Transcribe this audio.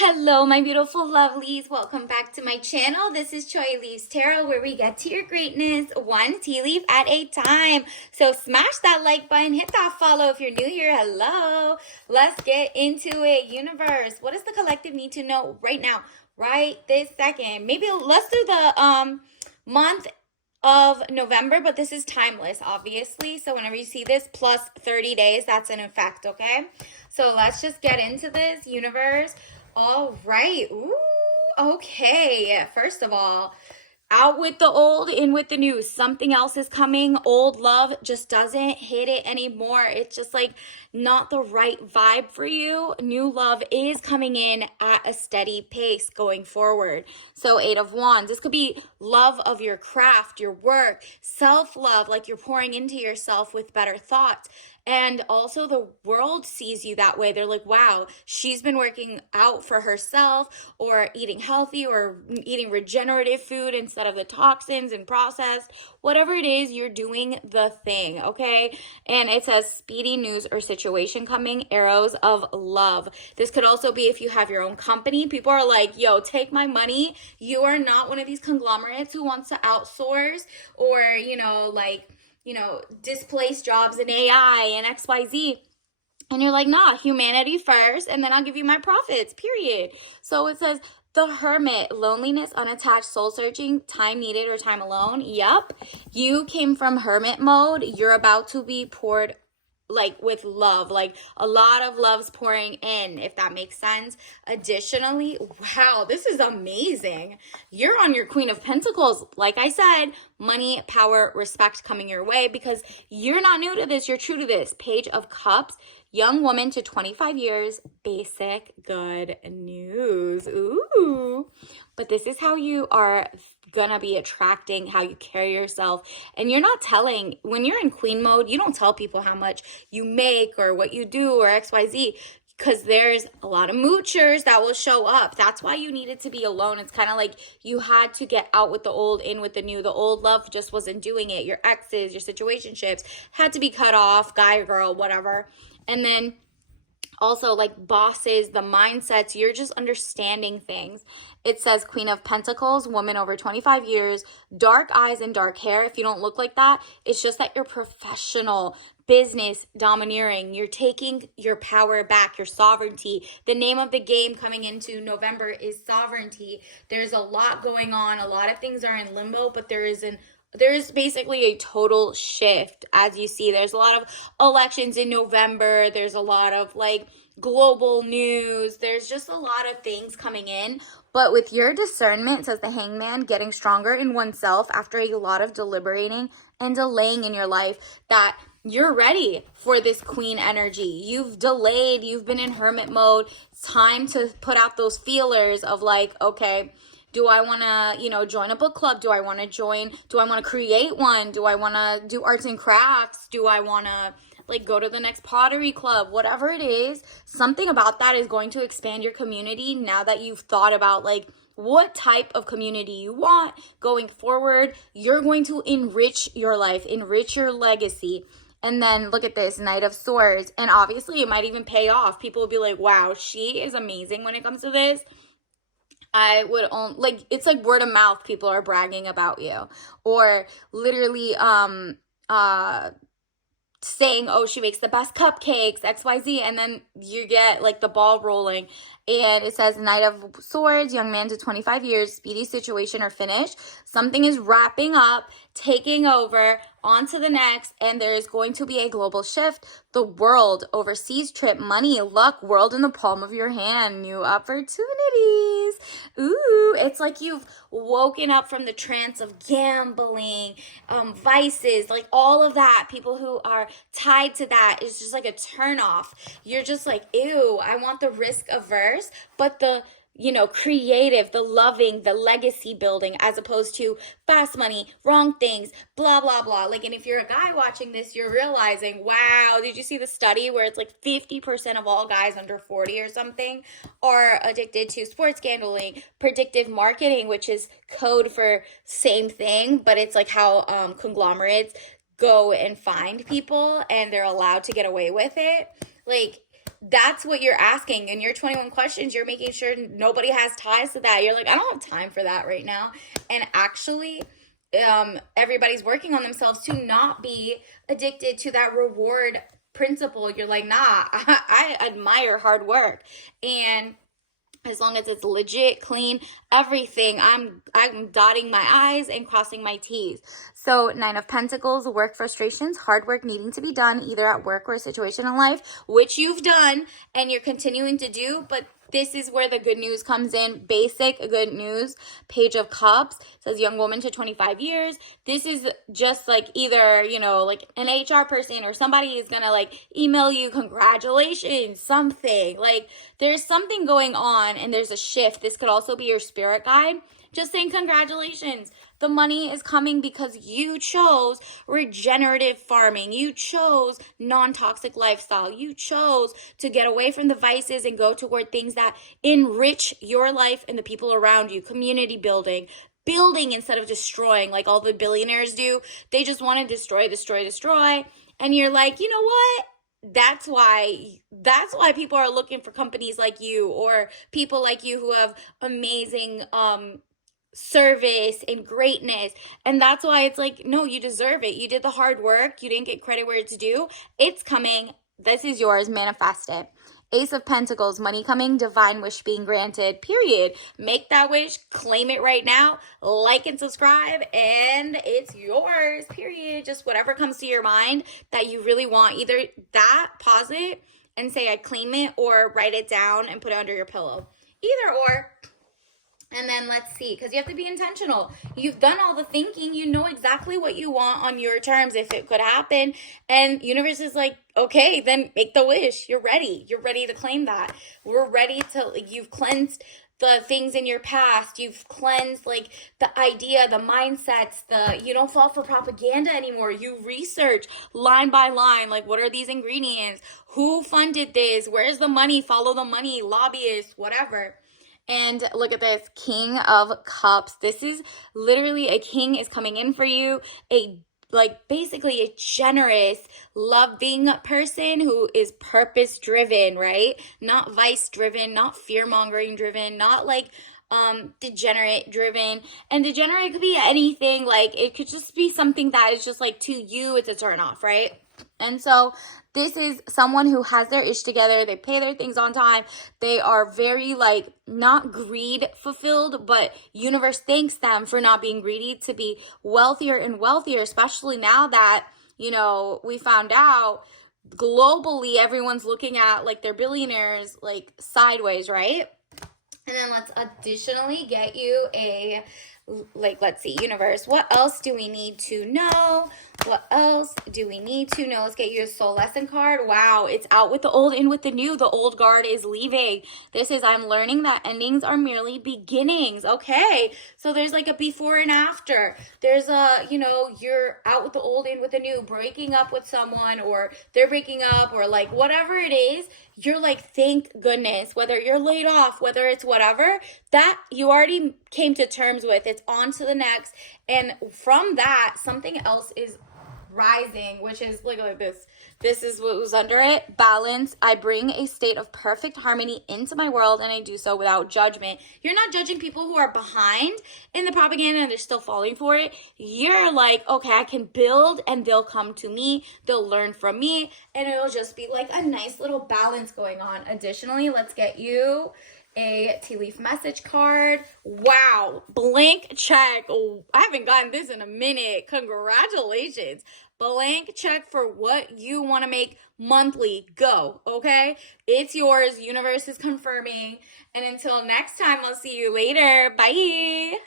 Hello, my beautiful lovelies. Welcome back to my channel. This is Choi Leaves Tarot, where we get to your greatness one tea leaf at a time. So smash that like button, hit that follow if you're new here. Hello. Let's get into it. Universe, what does the collective need to know right now, right this second? Maybe let's do the month of November, but this is timeless, obviously. So whenever you see this plus 30 days, that's in effect, okay? So let's just get into this, universe. All right. Ooh, okay. First of all, out with the old, in with the new. Something else is coming. Old love just doesn't hit it anymore. It's just like not the right vibe for you. New love is coming in at a steady pace going forward. So 8 of Wands. This could be love of your craft, your work, self-love, like you're pouring into yourself with better thoughts. And also the world sees you that way. They're like, wow, she's been working out for herself or eating healthy or eating regenerative food instead of the toxins and processed. Whatever it is, you're doing the thing, okay? And it says speedy news or situation coming, arrows of love. This could also be if you have your own company. People are like, yo, take my money. You are not one of these conglomerates who wants to outsource or, displace jobs in AI and XYZ. And you're like, nah, humanity first, and then I'll give you my profits, period. So it says, the Hermit, loneliness, unattached, soul searching, time needed or time alone. Yep. You came from hermit mode. You're about to be poured like with love, like a lot of love's pouring in, if that makes sense. Additionally, wow, this is amazing. You're on your Queen of Pentacles. Like I said, money, power, respect coming your way because you're not new to this. You're true to this. Page of Cups, young woman to 25 years, basic good news. Ooh. But this is how you are gonna be attracting, how you carry yourself. And you're not telling, when you're in queen mode, you don't tell people how much you make or what you do or XYZ, because there's a lot of moochers that will show up. That's why you needed to be alone. It's kind of like you had to get out with the old, in with the new. The old love just wasn't doing it. Your exes, your situationships had to be cut off, guy or girl, whatever. And then also like bosses, the mindsets, you're just understanding things. It says Queen of Pentacles, woman over 25 years, dark eyes and dark hair. If you don't look like that, it's just that you're professional, business, domineering. You're taking your power back, your sovereignty. The name of the game coming into November is sovereignty. There's a lot going on. A lot of things are in limbo, but there's basically a total shift. As you see, there's a lot of elections in November. There's a lot of like global news. There's just a lot of things coming in. But with your discernment, says the Hangman, getting stronger in oneself after a lot of deliberating and delaying in your life, that you're ready for this queen energy. You've delayed. You've been in hermit mode. It's time to put out those feelers of like, okay, do I want to, join a book club? Do I want to create one? Do I want to do arts and crafts? Do I want to go to the next pottery club? Whatever it is, something about that is going to expand your community now that you've thought about what type of community you want going forward. You're going to enrich your life, enrich your legacy. And then look at this, Knight of Swords. And obviously it might even pay off. People will be like, wow, she is amazing when it comes to this. I would only, it's like word of mouth, people are bragging about you, or literally saying, oh, she makes the best cupcakes, XYZ, and then you get the ball rolling. And it says Knight of Swords, young man to 25 years, speedy situation or finish. Something is wrapping up, taking over, on to the next, and there is going to be a global shift. The world, overseas trip, money, luck, world in the palm of your hand, new opportunities. Ooh, it's like you've woken up from the trance of gambling, vices, all of that. People who are tied to that is just like a turn off. You're just like, ew, I want the risk averse, but the creative, the loving, the legacy building, as opposed to fast money, wrong things, blah, blah, blah. And if you're a guy watching this, you're realizing, wow, did you see the study where it's 50% of all guys under 40 or something are addicted to sports gambling, predictive marketing, which is code for same thing, but it's how conglomerates go and find people and they're allowed to get away with it. that's what you're asking. In your 21 questions, you're making sure nobody has ties to that. You're like, I don't have time for that right now. And actually, everybody's working on themselves to not be addicted to that reward principle. You're like, nah, I admire hard work. And as long as it's legit, clean, everything, I'm dotting my I's and crossing my T's. So 9 of Pentacles, work frustrations, hard work needing to be done either at work or a situation in life, which you've done and you're continuing to do, but this is where the good news comes in. Basic good news. Page of Cups says young woman to 25 years. This is just like either, like an HR person or somebody is going to like email you, congratulations, something. Like there's something going on and there's a shift. This could also be your spirit guide. Just saying congratulations. The money is coming because you chose regenerative farming. You chose non-toxic lifestyle. You chose to get away from the vices and go toward things that enrich your life and the people around you. Community building instead of destroying like all the billionaires do. They just want to destroy. And you're like, you know what? That's why people are looking for companies like you or people like you who have amazing service and greatness. And that's why it's like, no, you deserve it. You did the hard work. You didn't get credit where it's due. It's coming. This is yours. Manifest it. Ace of Pentacles, money coming, divine wish being granted, period. Make that wish, claim it right now, like and subscribe, and it's yours, period. Just whatever comes to your mind that you really want, either that, pause it, and say I claim it, or write it down and put it under your pillow. Either or. And then let's see, because you have to be intentional. You've done all the thinking. You know exactly what you want on your terms if it could happen. And universe is like, okay, then make the wish. You're ready. You're ready to claim that. We're ready to, you've cleansed the things in your past. You've cleansed like the idea, the mindsets, you don't fall for propaganda anymore. You research line by line, like what are these ingredients? Who funded this? Where's the money? Follow the money, lobbyists, whatever. And look at this, King of Cups. This is literally a king is coming in for you. Basically a generous, loving person who is purpose driven, right? Not vice driven, not fear mongering driven, not like degenerate driven. And degenerate could be anything. Like it could just be something that is just like to you, it's a turn off, right? And so this is someone who has their ish together. They pay their things on time. They are very like not greed fulfilled, but universe thanks them for not being greedy to be wealthier and wealthier, especially now that, we found out globally everyone's looking at like their billionaires like sideways, right? And then let's additionally get you let's see, universe, what else do we need to know? What else do we need to know? Let's get you a soul lesson card. Wow, it's out with the old, in with the new. The old guard is leaving. This is, I'm learning that endings are merely beginnings. Okay, so there's like a before and after. There's you're out with the old, in with the new, breaking up with someone, or they're breaking up, or like whatever it is. You're like, thank goodness, whether you're laid off, whether it's whatever, that you already came to terms with. It's on to the next. And from that, something else is rising, which is, look at this. This is what was under it. Balance. I bring a state of perfect harmony into my world, and I do so without judgment. You're not judging people who are behind in the propaganda and they're still falling for it. You're like, okay, I can build and they'll come to me. They'll learn from me, and it'll just be like a nice little balance going on. Additionally, let's get you a tea leaf message card. Wow, blank check. Oh, I haven't gotten this in a minute. Congratulations. Blank check for what you want to make monthly. Go, okay? It's yours. Universe is confirming. And until next time, I'll see you later. Bye.